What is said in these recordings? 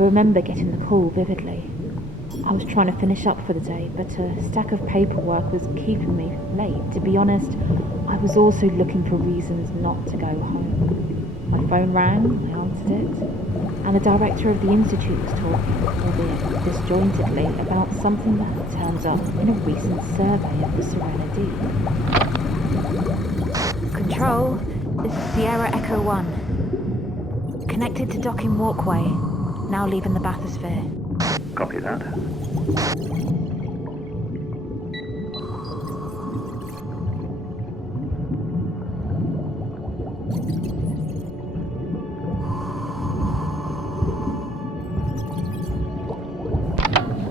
remember getting the call vividly. I was trying to finish up for the day, but a stack of paperwork was keeping me late. To be honest, I was also looking for reasons not to go home. My phone rang, I answered it, and the director of the institute was talking, albeit disjointedly, about something that had turned up in a recent survey of the Sirena Deep. Control, this is Sierra Echo 1. Connected to docking walkway, now leaving the bathysphere. Copy that.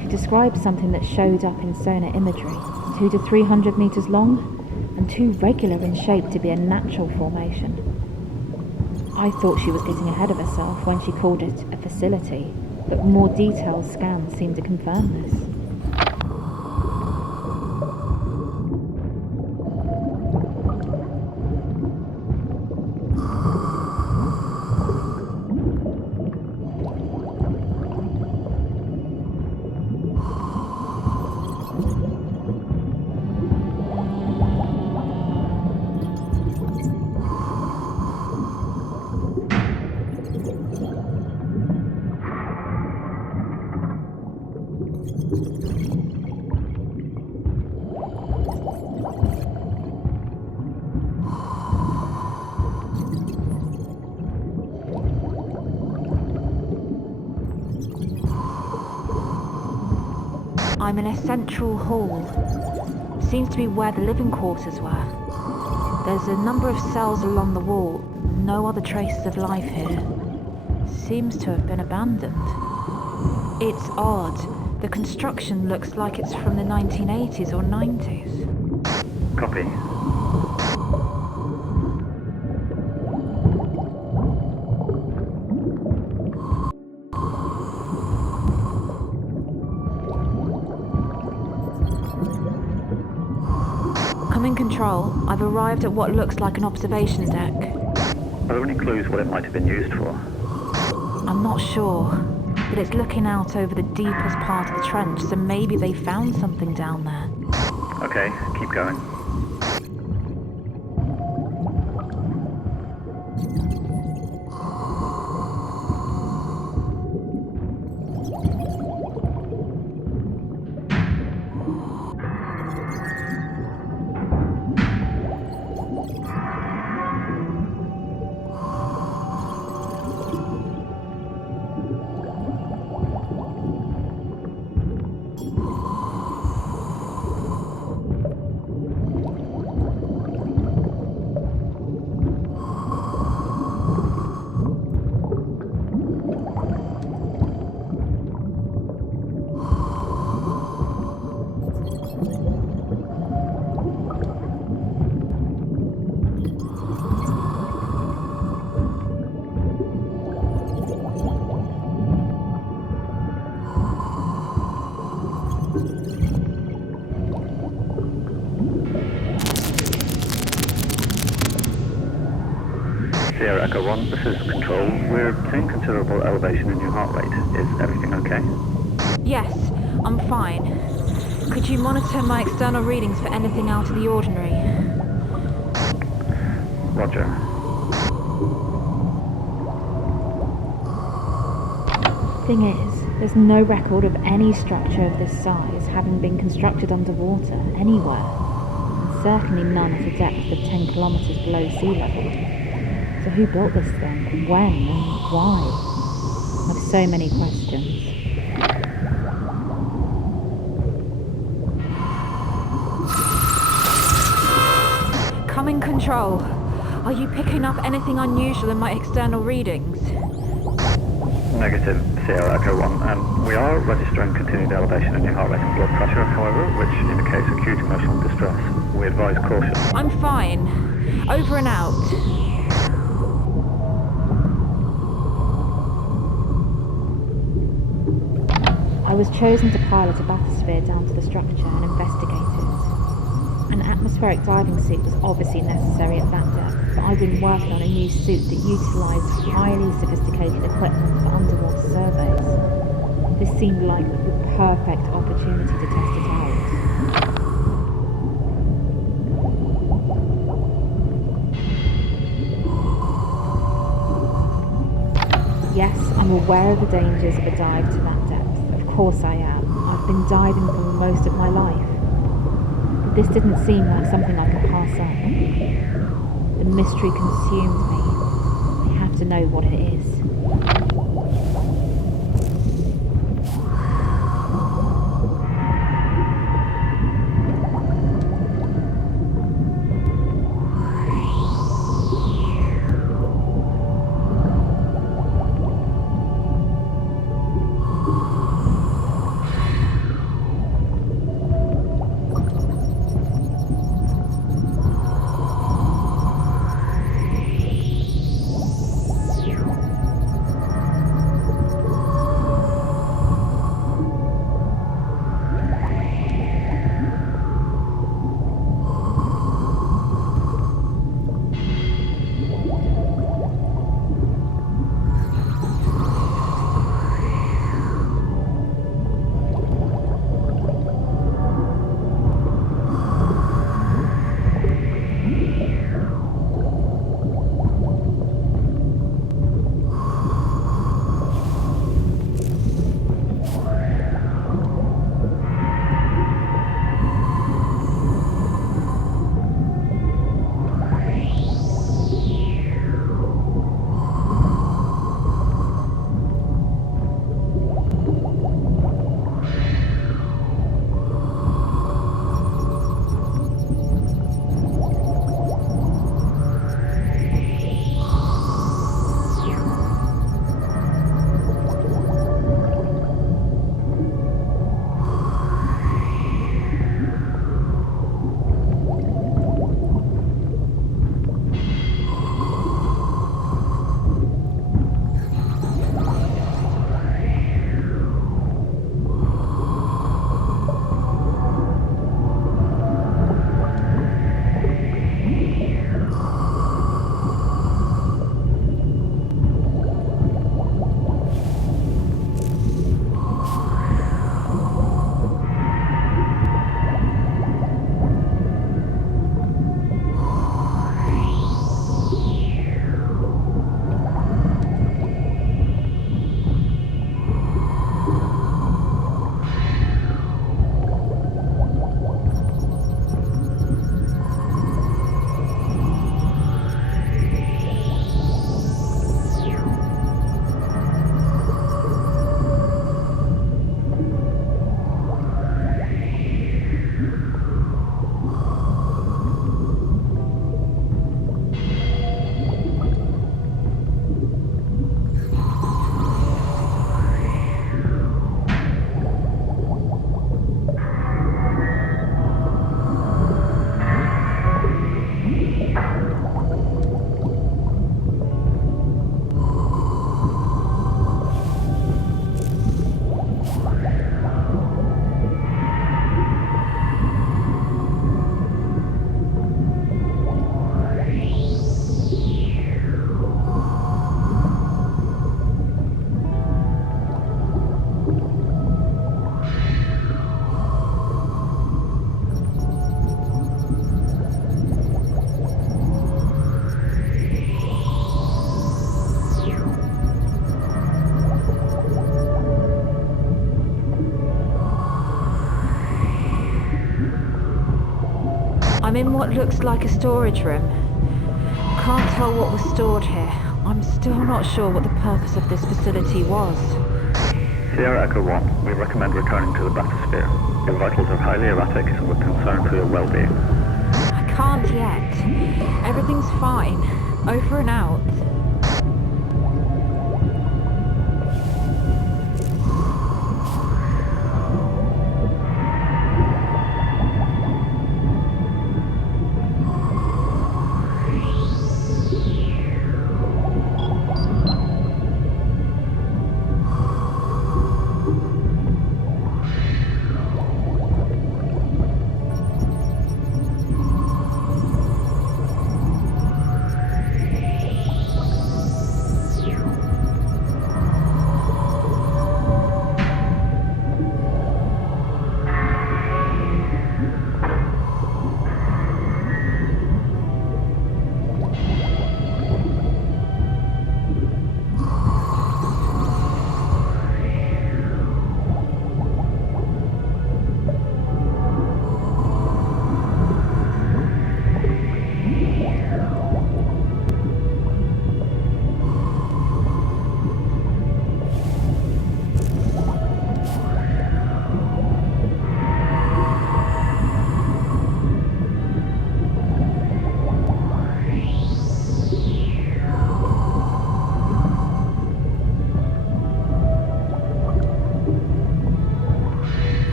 He described something that showed up in sonar imagery, 200 to 300 meters long, and too regular in shape to be a natural formation. I thought she was getting ahead of herself when she called it a facility, but more detailed scans seemed to confirm this. I'm in a central hall. Seems to be where the living quarters were. There's a number of cells along the wall. No other traces of life here. Seems to have been abandoned. It's odd. The construction looks like it's from the 1980s or 90s. Copy. Control, I've arrived at what looks like an observation deck. Are there any clues what it might have been used for? I'm not sure, but it's looking out over the deepest part of the trench, so maybe they found something down there. Okay, keep going. Sierra Echo 1, this is Control. We're seeing considerable elevation in your heart rate. Is everything okay? Yes, I'm fine. Could you monitor my external readings for anything out of the ordinary? Roger. Thing is, there's no record of any structure of this size having been constructed underwater anywhere, and certainly none at a depth of 10 kilometers below sea level. So who built this thing? When? And why? I have so many questions. Come in, Control. Are you picking up anything unusual in my external readings? Negative, Sierra Echo 1. We are registering continued elevation in your heart rate and blood pressure, however, which indicates acute emotional distress. We advise caution. I'm fine. Over and out. I was chosen to pilot a bathysphere down to the structure and investigate it. An atmospheric diving suit was obviously necessary at that depth. but I've been working on a new suit that utilised highly sophisticated equipment for underwater surveys. This seemed like the perfect opportunity to test it out. Yes, I'm aware of the dangers of a dive to that depth. Of course I am. I've been diving for most of my life. But this didn't seem like something I could pass up. The mystery consumed me. I have to know what it is. I'm in what looks like a storage room. Can't tell what was stored here. I'm still not sure what the purpose of this facility was. Sierra Echo 1, we recommend returning to the bathysphere. Your vitals are highly erratic and we're concerned for your well-being. I can't yet. Everything's fine. Over and out.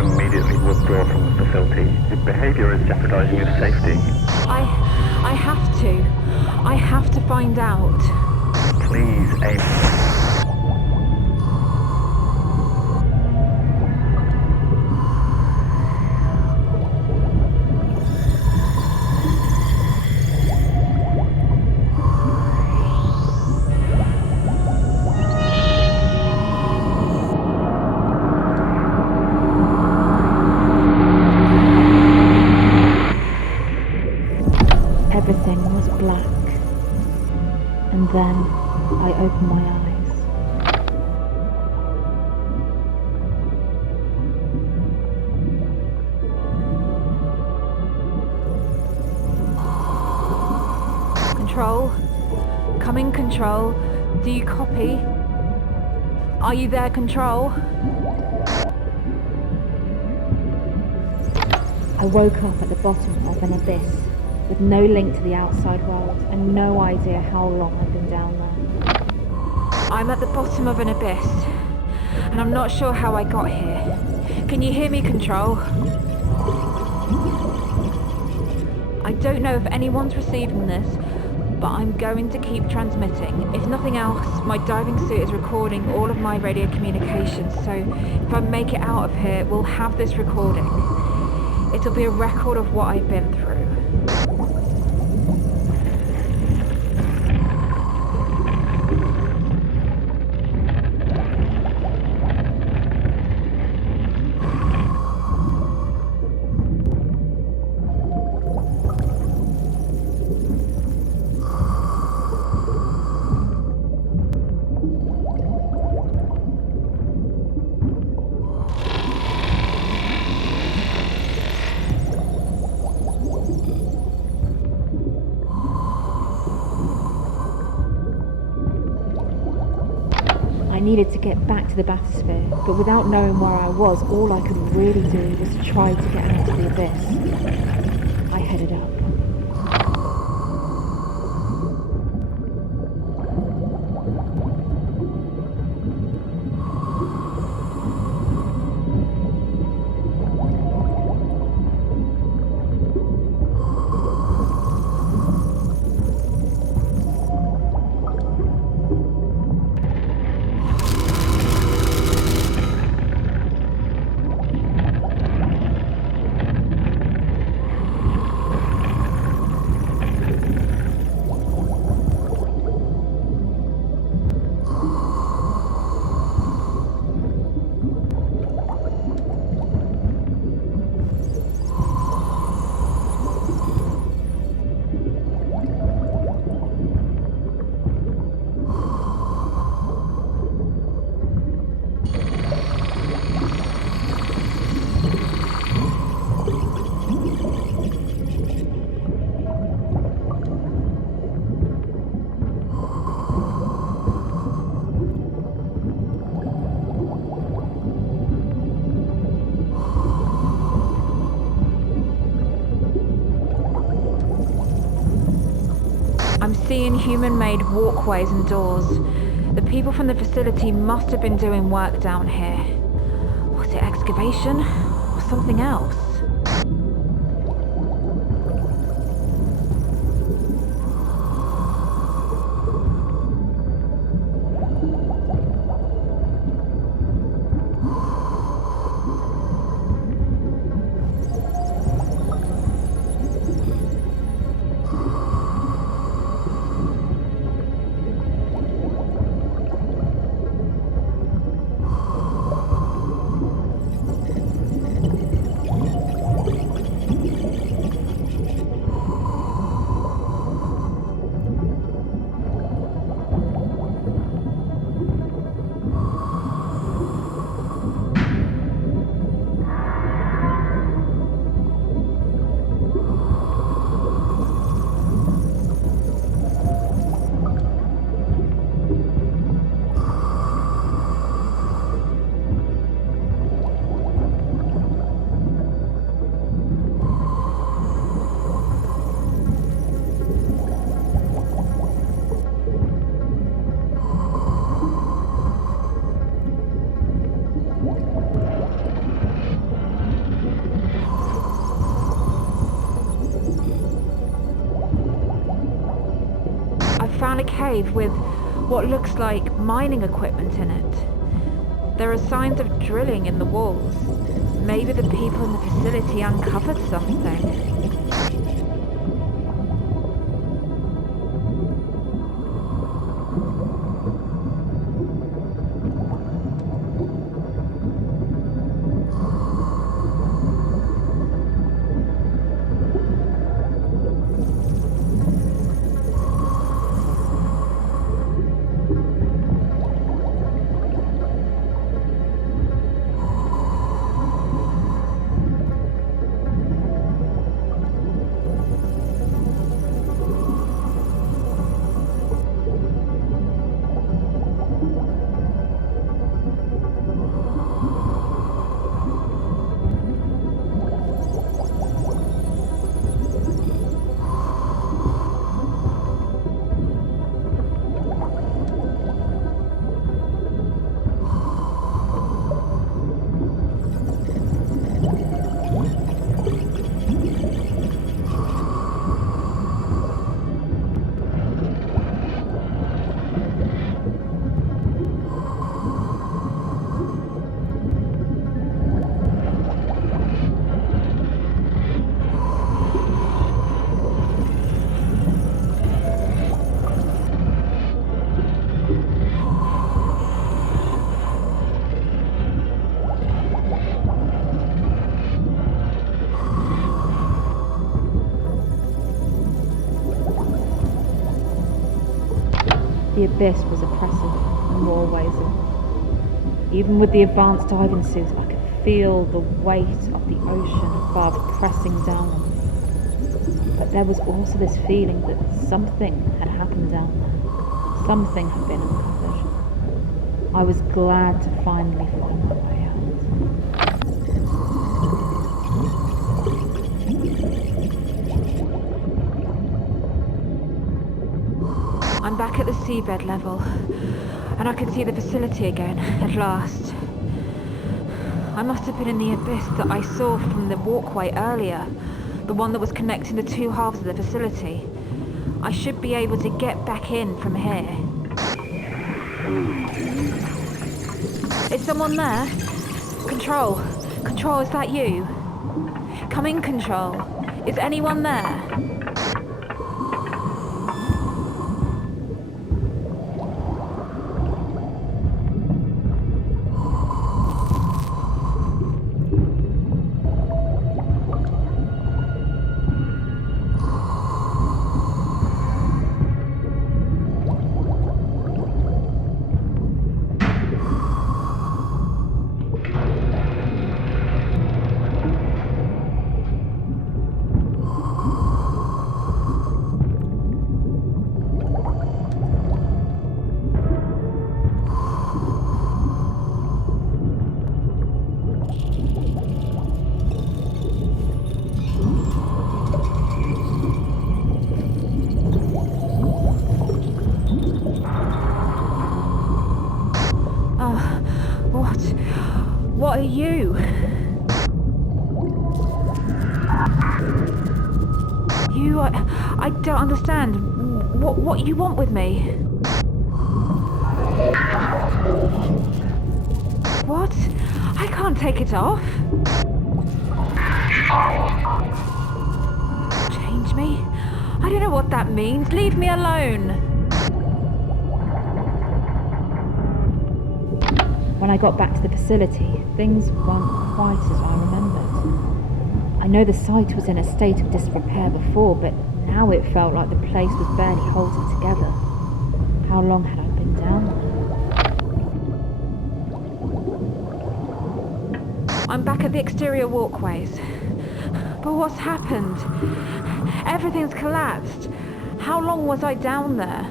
to immediately withdraw from the facility. Your behavior is jeopardizing your safety. I have to. I have to find out. Please, Amy. Everything was black, and then I opened my eyes. Control? Come in, Control. Do you copy? Are you there, Control? I woke up at the bottom of an abyss, with no link to the outside world and no idea how long I'd been down there. I'm at the bottom of an abyss, and I'm not sure how I got here. Can you hear me, Control? I don't know if anyone's receiving this, but I'm going to keep transmitting. If nothing else, my diving suit is recording all of my radio communications, so if I make it out of here, we'll have this recording. It'll be a record of what I've been through. I needed to get back to the bathysphere, but without knowing where I was, all I could really do was try to get out of the abyss. I headed up. I'm seeing human-made walkways and doors. The people from the facility must have been doing work down here. Was it excavation or something else? a cave with what looks like mining equipment in it. There are signs of drilling in the walls. Maybe the people in the facility uncovered something. The abyss was oppressive in more ways. Even with the advanced diving suit, I could feel the weight of the ocean above pressing down on me. But there was also this feeling that something had happened down there. Something had been uncovered. I was glad to finally find my way out. I'm back at the seabed level, and I can see the facility again, at last. I must have been in the abyss that I saw from the walkway earlier, the one that was connecting the two halves of the facility. I should be able to get back in from here. Is someone there? Control. Control, is that you? Come in, Control. Is anyone there? What are you? I don't understand. What you want with me? What? I can't take it off. Change me? I don't know what that means. Leave me alone. When I got back to the facility, things weren't quite as I remembered. I know the site was in a state of disrepair before, but now it felt like the place was barely holding together. How long had I been down there? I'm back at the exterior walkways. But what's happened? Everything's collapsed. How long was I down there?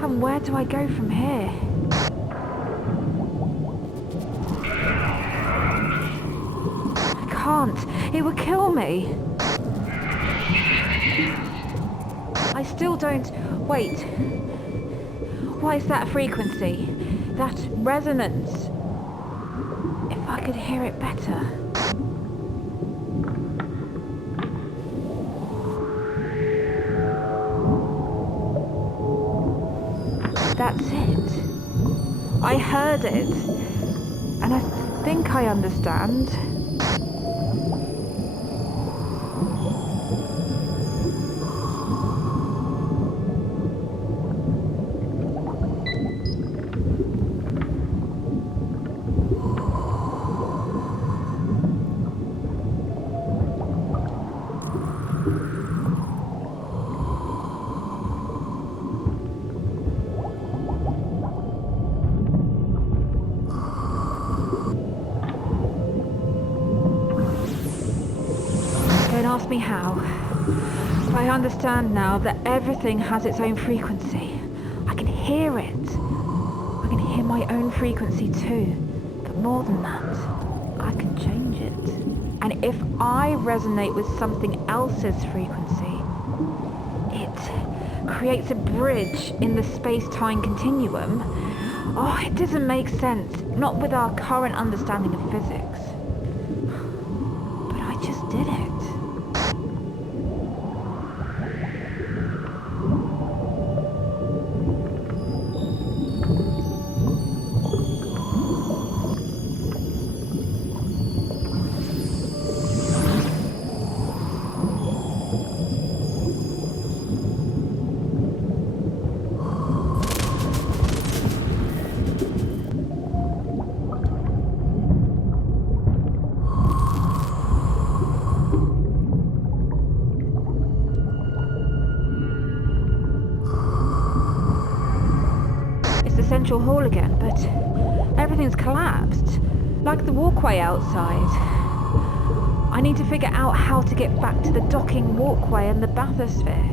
And where do I go from here? It would kill me. I still don't... Wait. What is that frequency? That resonance? If I could hear it better. I heard it. And I think I understand. Don't ask me how. I understand now that everything has its own frequency. I can hear it. I can hear my own frequency too. But more than that, I can change it. And if I resonate with something else's frequency, it creates a bridge in the space-time continuum. Oh, it doesn't make sense. Not with our current understanding of physics. But I just did it. Central hall again, but everything's collapsed, like the walkway outside. I need to figure out how to get back to the docking walkway and the bathysphere.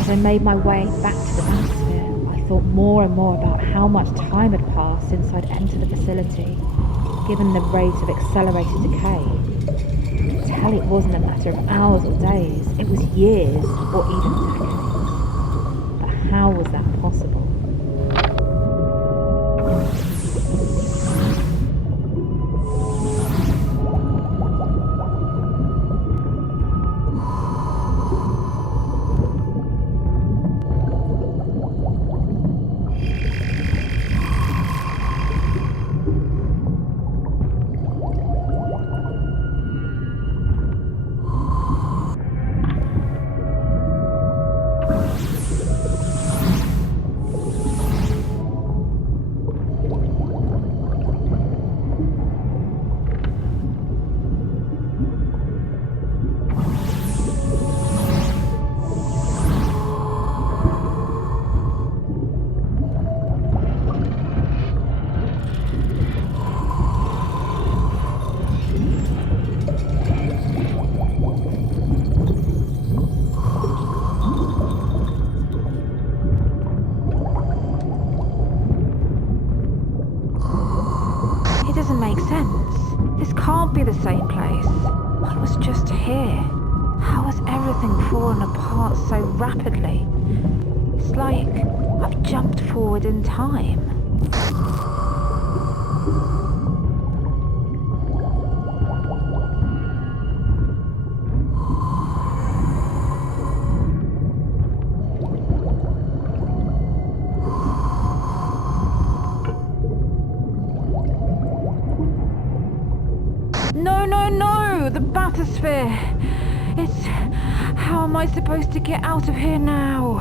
As I made my way back to the bathysphere, I thought more and more about how much time had passed since I'd entered the facility, given the rate of accelerated decay. Tell it wasn't a matter of hours or days, it was years or even decades. But how was that possible? The same place. I was just here. How has everything fallen apart so rapidly? It's like I've jumped forward in time. No! The bathysphere! It's... How am I supposed to get out of here now?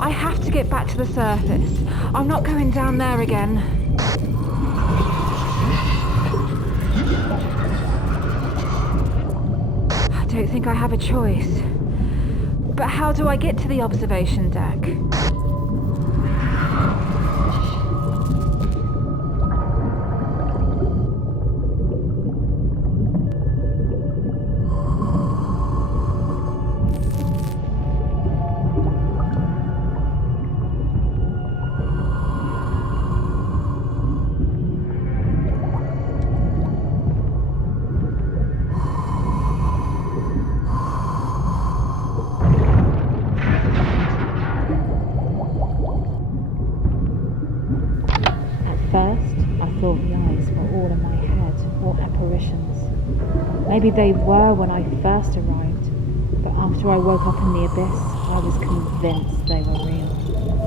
I have to get back to the surface. I'm not going down there again. I don't think I have a choice. But how do I get to the observation deck? Maybe they were when I first arrived, but after I woke up in the abyss, I was convinced they were real.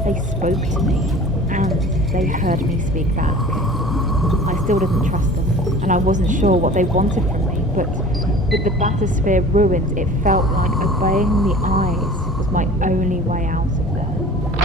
They spoke to me, and they heard me speak back. I still didn't trust them, and I wasn't sure what they wanted from me, but with the bathysphere ruined, it felt like obeying the eyes was my only way out of there.